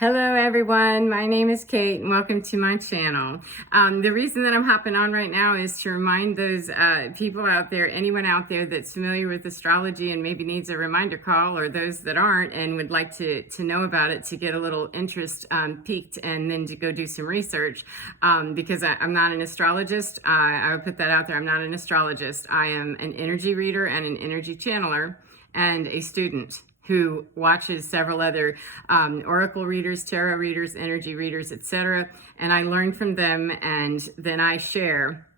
Hello everyone, my name is Kate and welcome to my channel. The reason that I'm hopping on right now is to remind those people out there, anyone out there that's familiar with astrology and maybe needs a reminder call, or those that aren't and would like to know about it, to get a little interest piqued and then to go do some research, because I'm not an astrologist. I would put that out there. I'm not an astrologist. I am an energy reader and an energy channeler and a student who watches several other oracle readers, tarot readers, energy readers, etc. And I learn from them, and then I share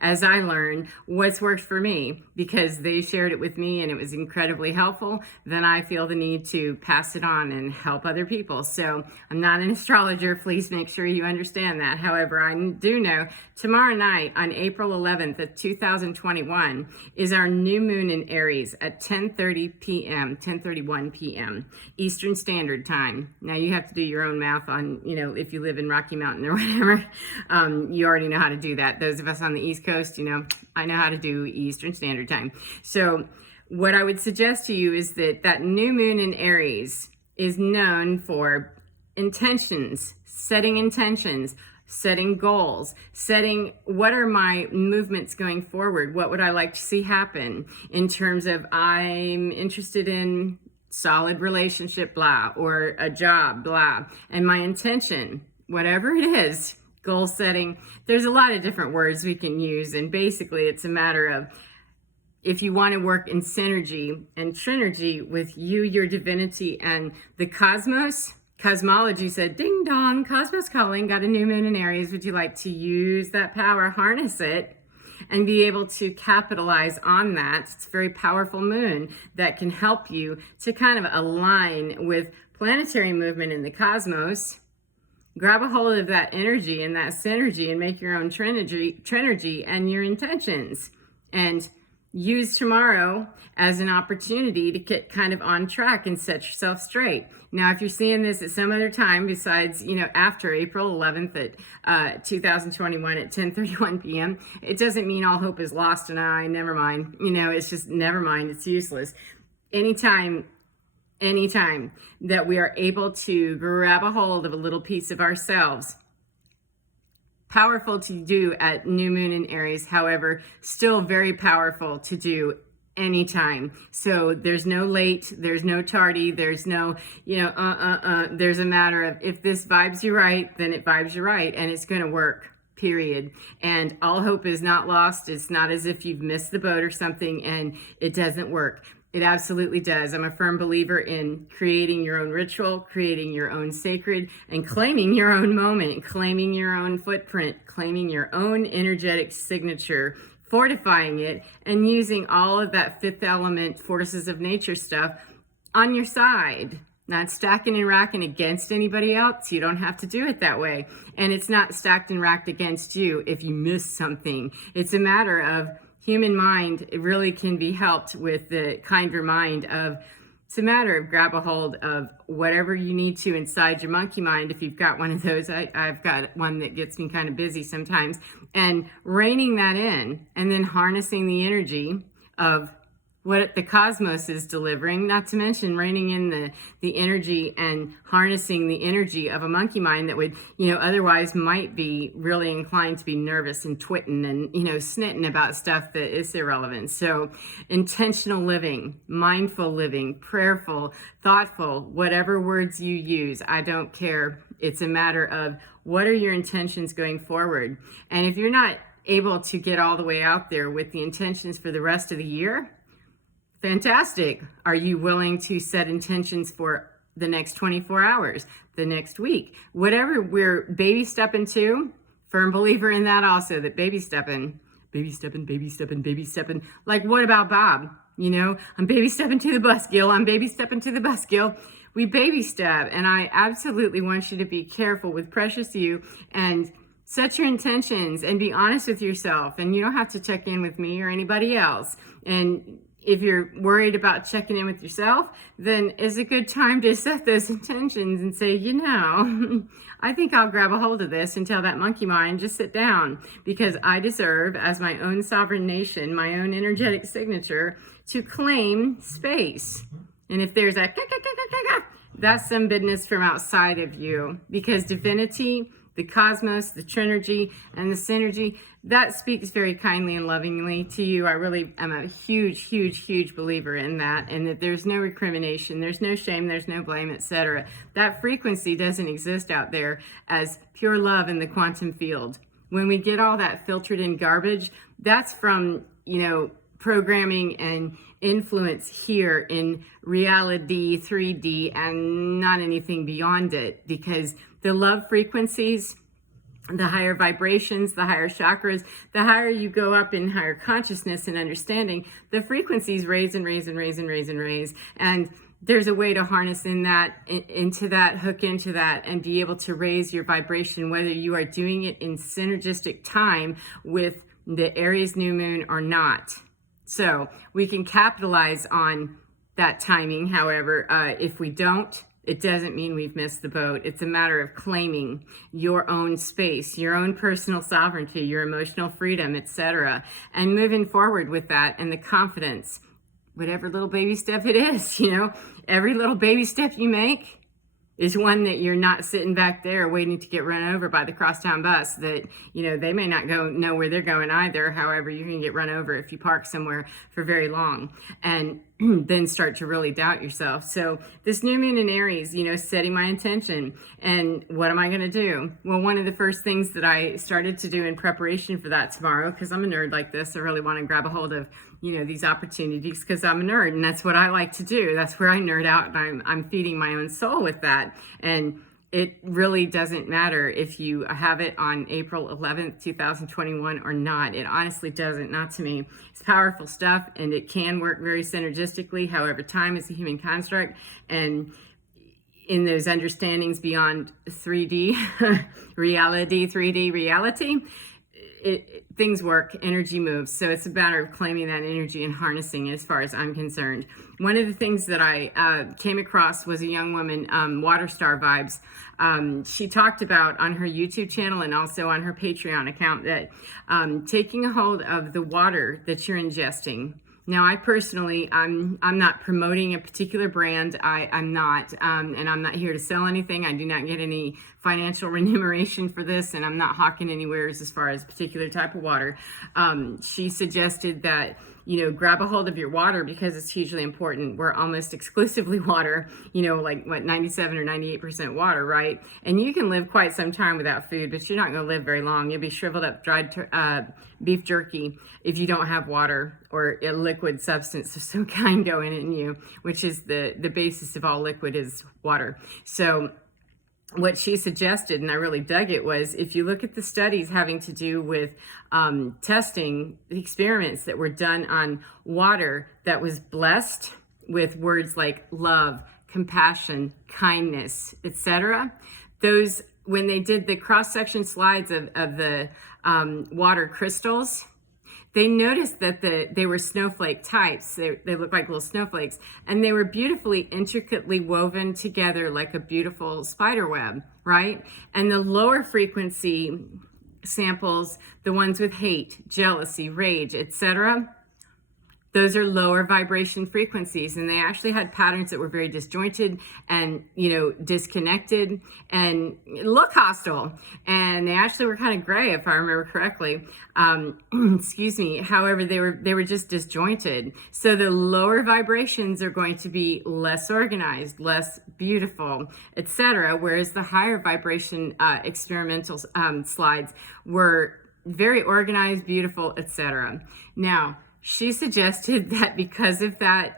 as I learn what's worked for me, because they shared it with me and it was incredibly helpful. Then I feel the need to pass it on and help other people. So I'm not an astrologer. Please make sure you understand that. However, I do know tomorrow night on April 11th of 2021 is our new moon in Aries at 10:30 p.m., 10:31 p.m. Eastern Standard Time. Now you have to do your own math on, if you live in Rocky Mountain or whatever. You already know how to do that. Those of us on the East Coast, I know how to do Eastern Standard Time. So what I would suggest to you is that new moon in Aries is known for intentions, setting goals, setting what are my movements going forward, what would I like to see happen in terms of I'm interested in solid relationship, blah, or a job, blah, and my intention, whatever it is, goal setting. There's a lot of different words we can use, and basically it's a matter of, if you want to work in synergy and trinergy with you, your divinity, and the cosmos. Cosmology said, ding dong, cosmos calling, got a new moon in Aries. Would you like to use that power, harness it, and be able to capitalize on that? It's a very powerful moon that can help you to kind of align with planetary movement in the cosmos. Grab a hold of that energy and that synergy and make your own trinergy and your intentions. And use tomorrow as an opportunity to get kind of on track and set yourself straight. Now, if you're seeing this at some other time besides, after April 11th at 2021 at 10:31 p.m., it doesn't mean all hope is lost and never mind. It's just never mind. It's useless. Anytime that we are able to grab a hold of a little piece of ourselves, powerful to do at new moon in Aries, however, still very powerful to do anytime. So there's no late, there's no tardy, there's no, there's a matter of, if this vibes you right, then it vibes you right, and it's going to work, period. And all hope is not lost. It's not as if you've missed the boat or something and it doesn't work. It absolutely does. I'm a firm believer in creating your own ritual, creating your own sacred, and claiming your own moment, claiming your own footprint, claiming your own energetic signature, fortifying it, and using all of that fifth element forces of nature stuff on your side. Not stacking and racking against anybody else. You don't have to do it that way. And it's not stacked and racked against you if you miss something. It's a matter of human mind. It really can be helped with the kinder mind of, it's a matter of grab a hold of whatever you need to inside your monkey mind. If you've got one of those, I've got one that gets me kind of busy sometimes, and reining that in and then harnessing the energy of what the cosmos is delivering, not to mention reining in the energy and harnessing the energy of a monkey mind that would, otherwise might be really inclined to be nervous and twitting and, snitting about stuff that is irrelevant. So intentional living, mindful living, prayerful, thoughtful, whatever words you use, I don't care. It's a matter of, what are your intentions going forward? And if you're not able to get all the way out there with the intentions for the rest of the year, fantastic. Are you willing to set intentions for the next 24 hours, the next week? Whatever we're baby stepping to, firm believer in that also, that baby stepping. Like, what about Bob? I'm baby stepping to the bus, Gil. I'm baby stepping to the bus, Gil. We baby step. And I absolutely want you to be careful with precious you and set your intentions and be honest with yourself. And you don't have to check in with me or anybody else. And if you're worried about checking in with yourself, then it's a good time to set those intentions and say, I think I'll grab a hold of this and tell that monkey mind, just sit down, because I deserve, as my own sovereign nation, my own energetic signature, to claim space. And if there's a That's some business from outside of you, because divinity, the cosmos, the trinergy, and the synergy, that speaks very kindly and lovingly to you. I really am a huge, huge, huge believer in that, and that there's no recrimination, there's no shame, there's no blame, etc. That frequency doesn't exist out there as pure love in the quantum field. When we get all that filtered in garbage, that's from, programming and influence here in reality 3D, and not anything beyond it, because the love frequencies, the higher vibrations, the higher chakras, the higher you go up in higher consciousness and understanding, the frequencies raise and raise and raise and raise and raise. And there's a way to harness into that, hook into that, and be able to raise your vibration, whether you are doing it in synergistic time with the Aries new moon or not. So we can capitalize on that timing. However, if we don't, it doesn't mean we've missed the boat. It's a matter of claiming your own space, your own personal sovereignty, your emotional freedom, etc., and moving forward with that, and the confidence, whatever little baby step it is. Every little baby step you make is one that you're not sitting back there waiting to get run over by the crosstown bus that, they may not know where they're going either. However, you're going to get run over if you park somewhere for very long and then start to really doubt yourself. So this new moon in Aries, setting my intention, and what am I going to do? Well, one of the first things that I started to do in preparation for that tomorrow, because I'm a nerd like this, I really want to grab a hold of these opportunities, because I'm a nerd and that's what I like to do. That's where I nerd out, and I'm feeding my own soul with that. And it really doesn't matter if you have it on April 11th, 2021 or not. It honestly doesn't, not to me. It's powerful stuff, and it can work very synergistically. However, time is a human construct, and in those understandings beyond 3D reality, 3D reality, things work, energy moves. So it's a matter of claiming that energy and harnessing it, as far as I'm concerned. One of the things that I came across was a young woman, Water Star Vibes. She talked about on her YouTube channel and also on her Patreon account that taking a hold of the water that you're ingesting. Now, I personally, I'm not promoting a particular brand. I'm not, and I'm not here to sell anything. I do not get any financial remuneration for this, and I'm not hawking anywhere as far as particular type of water. She suggested that, grab a hold of your water, because it's hugely important. We're almost exclusively water, like 97 or 98% water, right? And you can live quite some time without food, but you're not going to live very long. You'll be shriveled up, dried beef jerky if you don't have water or a liquid substance of some kind going in you, which is the basis of all liquid is water. So what she suggested, and I really dug it, was if you look at the studies having to do with testing, the experiments that were done on water that was blessed with words like love, compassion, kindness, etc., those, when they did the cross-section slides of the water crystals, they noticed that they were snowflake types. They looked like little snowflakes, and they were beautifully, intricately woven together like a beautiful spider web, right? And the lower frequency samples, the ones with hate, jealousy, rage, etc., those are lower vibration frequencies, and they actually had patterns that were very disjointed and, disconnected and look hostile. And they actually were kind of gray, if I remember correctly. Excuse me. However, they were just disjointed. So the lower vibrations are going to be less organized, less beautiful, etc. Whereas the higher vibration experimental slides were very organized, beautiful, etc. Now, she suggested that because of that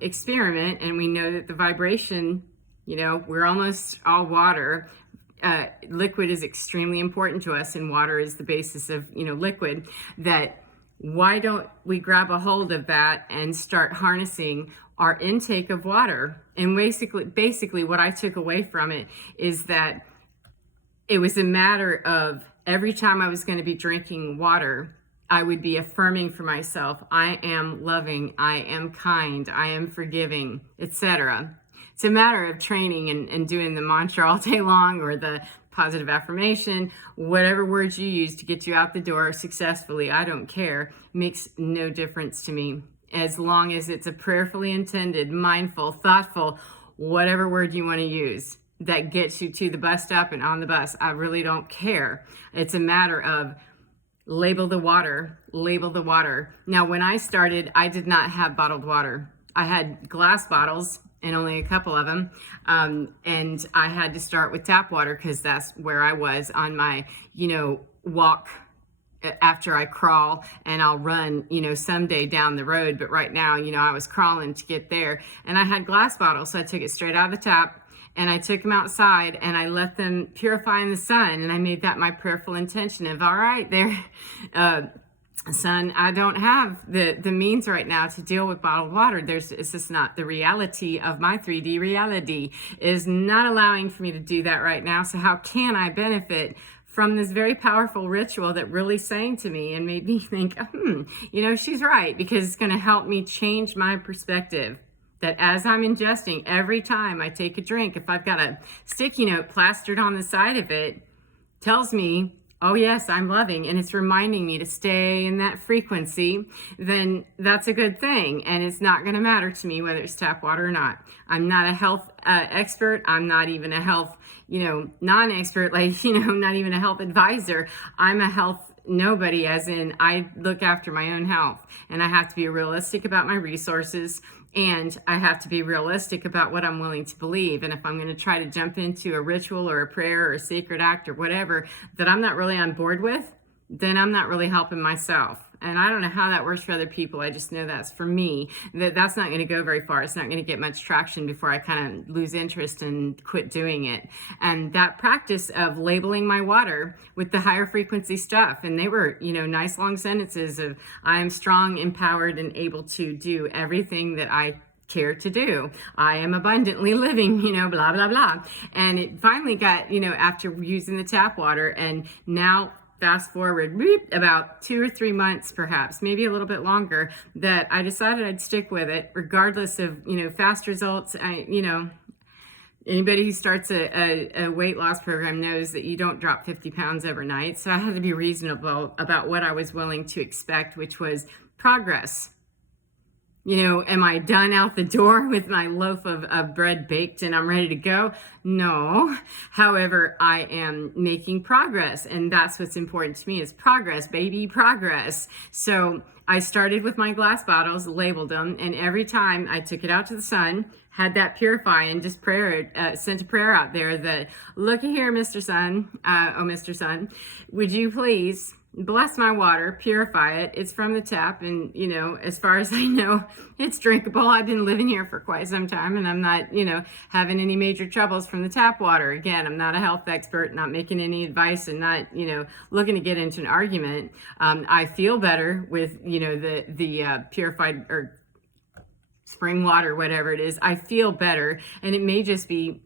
experiment, and we know that the vibration, we're almost all water. Liquid is extremely important to us, and water is the basis of, liquid, that why don't we grab a hold of that and start harnessing our intake of water? And basically what I took away from it is that it was a matter of every time I was going to be drinking water, I would be affirming for myself, I am loving, I am kind, I am forgiving, etc. It's a matter of training and doing the mantra all day long, or the positive affirmation, whatever words you use to get you out the door successfully, I don't care, makes no difference to me. As long as it's a prayerfully intended, mindful, thoughtful, whatever word you want to use that gets you to the bus stop and on the bus. I really don't care. It's a matter of label the water, label the water. Now, when I started, I did not have bottled water. I had glass bottles and only a couple of them. And I had to start with tap water because that's where I was on my, walk after I crawl, and I'll run, someday down the road. But right now, I was crawling to get there, and I had glass bottles. So I took it straight out of the tap and I took them outside and I let them purify in the sun. And I made that my prayerful intention of, all right, there, son, I don't have the means right now to deal with bottled water. It's just not the reality of my 3D reality is not allowing for me to do that right now. So how can I benefit from this very powerful ritual that really sang to me and made me think, she's right, because it's going to help me change my perspective. That as I'm ingesting, every time I take a drink, if I've got a sticky note plastered on the side of it, tells me, oh yes, I'm loving, and it's reminding me to stay in that frequency, then that's a good thing. And it's not going to matter to me whether it's tap water or not. I'm not a health expert. I'm not even a health, non-expert, not even a health advisor. I'm a health nobody, as in I look after my own health, and I have to be realistic about my resources, and I have to be realistic about what I'm willing to believe. And if I'm going to try to jump into a ritual or a prayer or a sacred act or whatever that I'm not really on board with, then I'm not really helping myself. And I don't know how that works for other people. I just know that's for me, that's not going to go very far. It's not going to get much traction before I kind of lose interest and quit doing it. And that practice of labeling my water with the higher frequency stuff, and they were, nice long sentences of, I am strong, empowered, and able to do everything that I care to do. I am abundantly living, blah, blah, blah. And it finally got, after using the tap water, and now fast forward about 2 or 3 months, perhaps, maybe a little bit longer, that I decided I'd stick with it, regardless of, fast results. Anybody who starts a weight loss program knows that you don't drop 50 pounds overnight. So I had to be reasonable about what I was willing to expect, which was progress. Am I done out the door with my loaf of bread baked and I'm ready to go? No. However, I am making progress, and that's what's important to me is progress, baby, progress. So I started with my glass bottles, labeled them, and every time I took it out to the sun, had that purify, and just sent a prayer out there that, looky here, Mr. Sun, Mr. Sun, would you please bless my water, purify it. It's from the tap, and as far as I know, it's drinkable. I've been living here for quite some time, and I'm not having any major troubles from the tap water. Again, I'm not a health expert, not making any advice, and not looking to get into an argument. I feel better with the purified or spring water, whatever it is. I feel better, and it may just be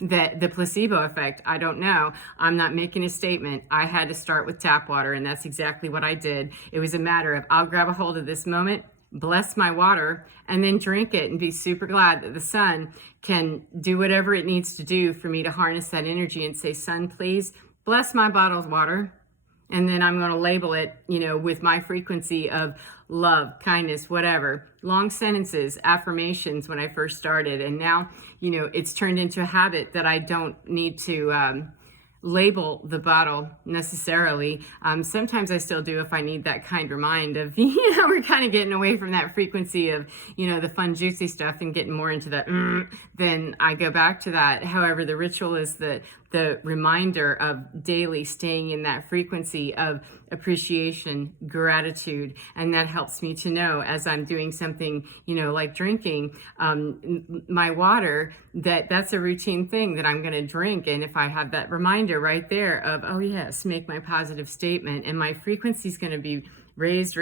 the placebo effect. I don't know. I'm not making a statement. I had to start with tap water, and that's exactly what I did. It was a matter of, I'll grab a hold of this moment, bless my water, and then drink it and be super glad that the sun can do whatever it needs to do for me to harness that energy and say, sun, please bless my bottled water. And then I'm going to label it, with my frequency of love, kindness, whatever. Long sentences, affirmations when I first started. And now, it's turned into a habit that I don't need to label the bottle necessarily. Sometimes I still do if I need that kind remind of, we're kind of getting away from that frequency of, the fun, juicy stuff and getting more into that, then I go back to that. However, the ritual is the reminder of daily staying in that frequency of appreciation, gratitude, and that helps me to know as I'm doing something, like drinking my water, that's a routine thing that I'm going to drink. And if I have that reminder right there of, oh yes, make my positive statement, and my frequency is going to be raised.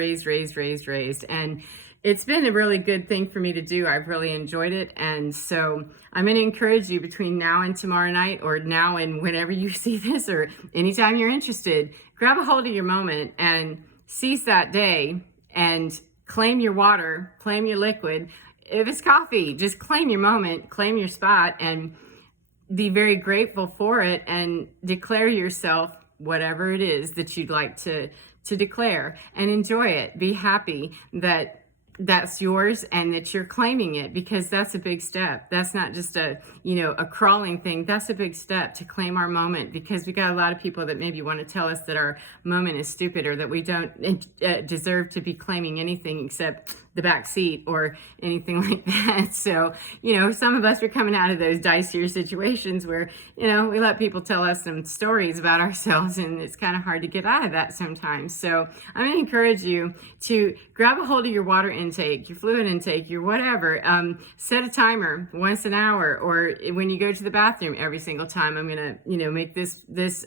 And it's been a really good thing for me to do. I've really enjoyed it. And so I'm going to encourage you between now and tomorrow night, or now and whenever you see this, or anytime you're interested, grab a hold of your moment and seize that day and claim your water, claim your liquid. If it's coffee, just claim your moment, claim your spot, and be very grateful for it, and declare yourself whatever it is that you'd like to declare, and enjoy it. Be happy that that's yours and that you're claiming it, because that's a big step. That's not just a crawling thing. That's a big step to claim our moment, because we got a lot of people that maybe want to tell us that our moment is stupid, or that we don't deserve to be claiming anything except the back seat or anything like that. So, some of us are coming out of those dicier situations where, we let people tell us some stories about ourselves, and it's kind of hard to get out of that sometimes. So I'm going to encourage you to grab a hold of your water intake, your fluid intake, your whatever. Set a timer once an hour, or when you go to the bathroom every single time. I'm going to, make this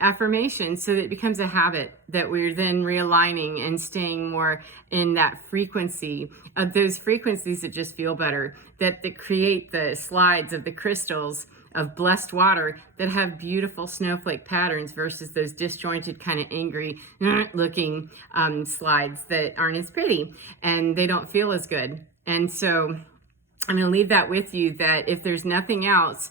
affirmation so that it becomes a habit, that we're then realigning and staying more in that frequency of those frequencies that just feel better, that create the slides of the crystals of blessed water that have beautiful snowflake patterns, versus those disjointed, kind of angry looking slides that aren't as pretty and they don't feel as good. And so I'm going to leave that with you, that if there's nothing else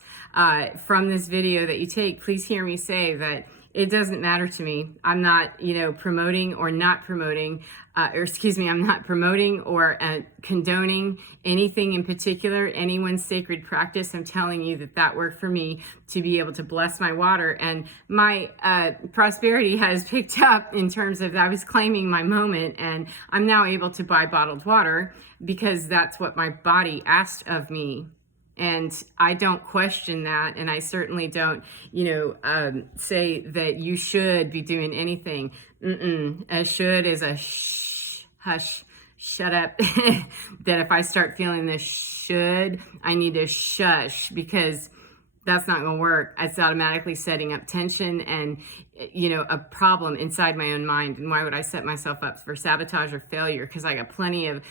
from this video that you take, please hear me say that it doesn't matter to me. I'm not, promoting or not promoting, I'm not promoting or condoning anything in particular, anyone's sacred practice. I'm telling you that worked for me to be able to bless my water, and my prosperity has picked up in terms of I was claiming my moment, and I'm now able to buy bottled water because that's what my body asked of me. And I don't question that. And I certainly don't, say that you should be doing anything. A should is a hush, shut up. That if I start feeling this should, I need to shush, because that's not going to work. It's automatically setting up tension and, a problem inside my own mind. And why would I set myself up for sabotage or failure? Because I got plenty of,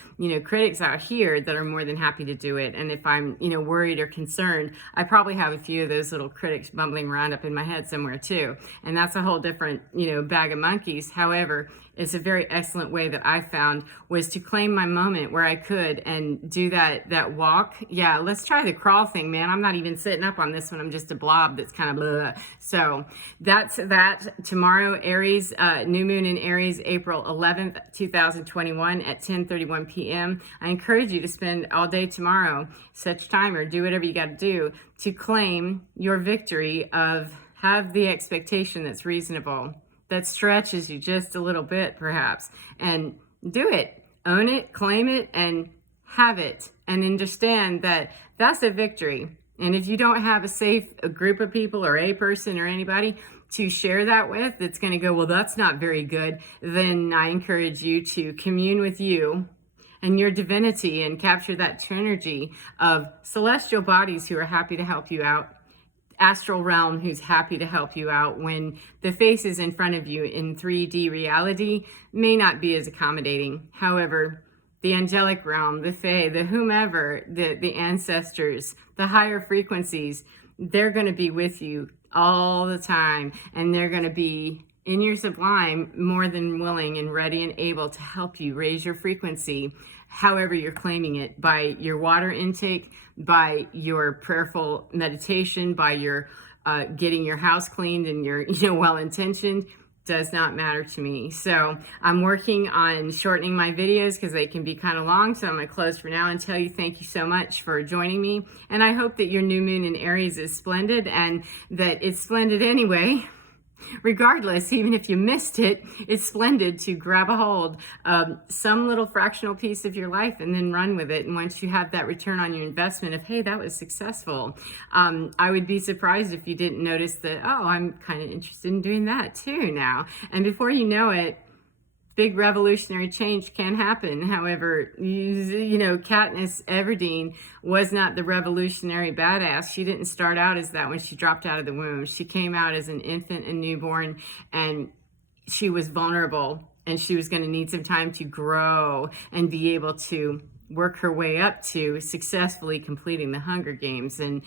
critics out here that are more than happy to do it. And if I'm, worried or concerned, I probably have a few of those little critics bumbling around up in my head somewhere too. And that's a whole different, bag of monkeys. However, it's a very excellent way that I found was to claim my moment where I could and do that walk. Yeah, let's try the crawl thing, man. I'm not even sitting up on this one. I'm just a blob that's kind of blah. So that's that. Tomorrow, Aries, new moon in Aries, April 11th, 2021 at 10:31 p.m. I encourage you to spend all day tomorrow, such time, or do whatever you got to do to claim your victory of have the expectation that's reasonable, that stretches you just a little bit perhaps, and do it, own it, claim it, and have it, and understand that that's a victory. And if you don't have a group of people or a person or anybody to share that with, that's going to go, well, that's not very good, then I encourage you to commune with you and your divinity and capture that energy of celestial bodies who are happy to help you out, astral realm who's happy to help you out when the faces in front of you in 3D reality may not be as accommodating. However, the angelic realm, the fae, the whomever, the ancestors, the higher frequencies, they're going to be with you all the time, and they're going to be in your sublime more than willing and ready and able to help you raise your frequency however you're claiming it, by your water intake, by your prayerful meditation, by your getting your house cleaned and your well-intentioned. Does not matter to me. So I'm working on shortening my videos because they can be kind of long. So I'm going to close for now and tell you thank you so much for joining me. And I hope that your new moon in Aries is splendid, and that it's splendid anyway. Regardless, even if you missed it, it's splendid to grab a hold of some little fractional piece of your life and then run with it. And once you have that return on your investment of, hey, that was successful, I would be surprised if you didn't notice that, oh, I'm kind of interested in doing that too now. And before you know it, big revolutionary change can happen. However, Katniss Everdeen was not the revolutionary badass. She didn't start out as that when she dropped out of the womb. She came out as an infant and newborn, and she was vulnerable, and she was going to need some time to grow and be able to work her way up to successfully completing the Hunger Games and,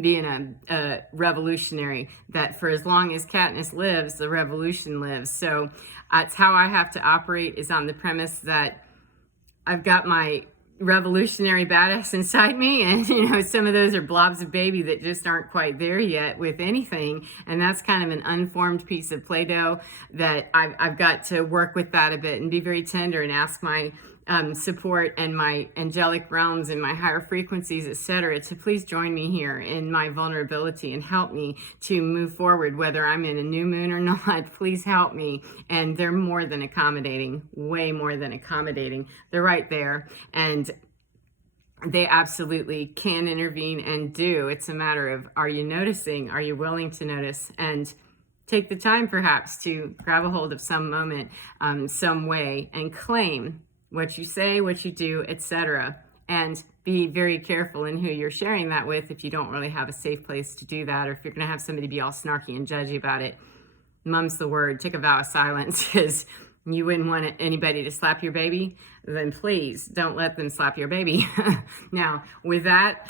being a revolutionary, that for as long as Katniss lives, the revolution lives. So it's how I have to operate, is on the premise that I've got my revolutionary badass inside me, and some of those are blobs of baby that just aren't quite there yet with anything, and that's kind of an unformed piece of Play-Doh that I've got to work with that a bit and be very tender and ask my support and my angelic realms and my higher frequencies, etc., to please join me here in my vulnerability and help me to move forward, whether I'm in a new moon or not. Please help me. And they're more than accommodating, way more than accommodating. They're right there. And they absolutely can intervene and do. It's a matter of, are you noticing? Are you willing to notice? And take the time perhaps to grab a hold of some moment, some way, and claim what you say, what you do, etc. And be very careful in who you're sharing that with if you don't really have a safe place to do that, or if you're going to have somebody be all snarky and judgy about it. Mum's the word. Take a vow of silence, because you wouldn't want anybody to slap your baby. Then please don't let them slap your baby. Now, with that,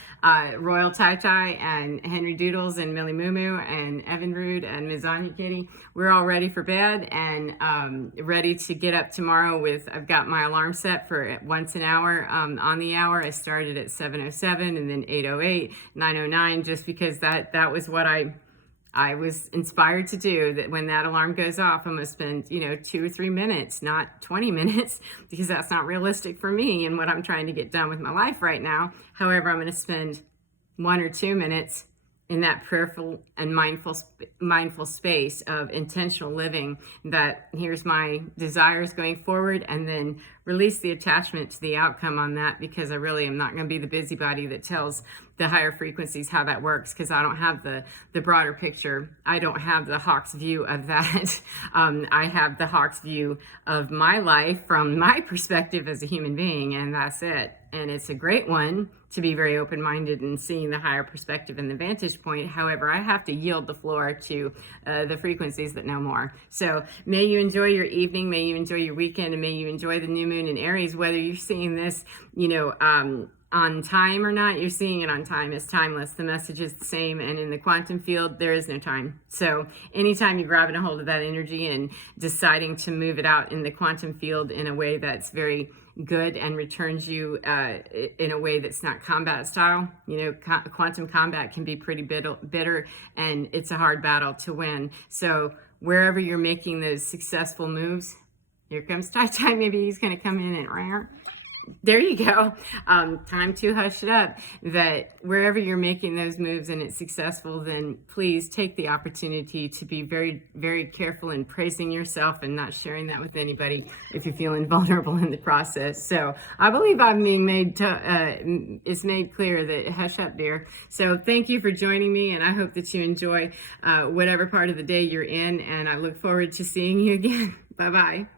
Royal Tai Tai and Henry Doodles and Millie Moo Moo and Evan Rude and Ms. Anya Kitty, we're all ready for bed and ready to get up tomorrow with, I've got my alarm set for once an hour on the hour. I started at 7:07 and then 8:08, 9:09, just because that was what I was inspired to do. That when that alarm goes off, I'm going to spend, 2 or 3 minutes, not 20 minutes, because that's not realistic for me and what I'm trying to get done with my life right now. However, I'm going to spend 1 or 2 minutes in that prayerful and mindful space of intentional living, that here's my desires going forward, and then release the attachment to the outcome on that, because I really am not going to be the busybody that tells the higher frequencies how that works, because I don't have the broader picture. I don't have the Hawk's view of that. I have the Hawk's view of my life from my perspective as a human being, and that's it. And it's a great one to be very open-minded and seeing the higher perspective and the vantage point. However, I have to yield the floor to the frequencies that know more. So may you enjoy your evening, may you enjoy your weekend, and may you enjoy the new moon in Aries, whether you're seeing this, on time or not. You're seeing it on time. It's timeless. The message is the same, and in the quantum field, there is no time. So anytime you're grabbing a hold of that energy and deciding to move it out in the quantum field in a way that's very good and returns you in a way that's not combat style. Quantum combat can be pretty bitter, and it's a hard battle to win. So wherever you're making those successful moves, here comes Tai Tai. Maybe he's going to come in and there you go. Time to hush it up. That wherever you're making those moves and it's successful, then please take the opportunity to be very, very careful in praising yourself and not sharing that with anybody if you're feeling vulnerable in the process. So I believe I'm being it's made clear that hush up, dear. So thank you for joining me, and I hope that you enjoy whatever part of the day you're in, and I look forward to seeing you again. Bye-bye.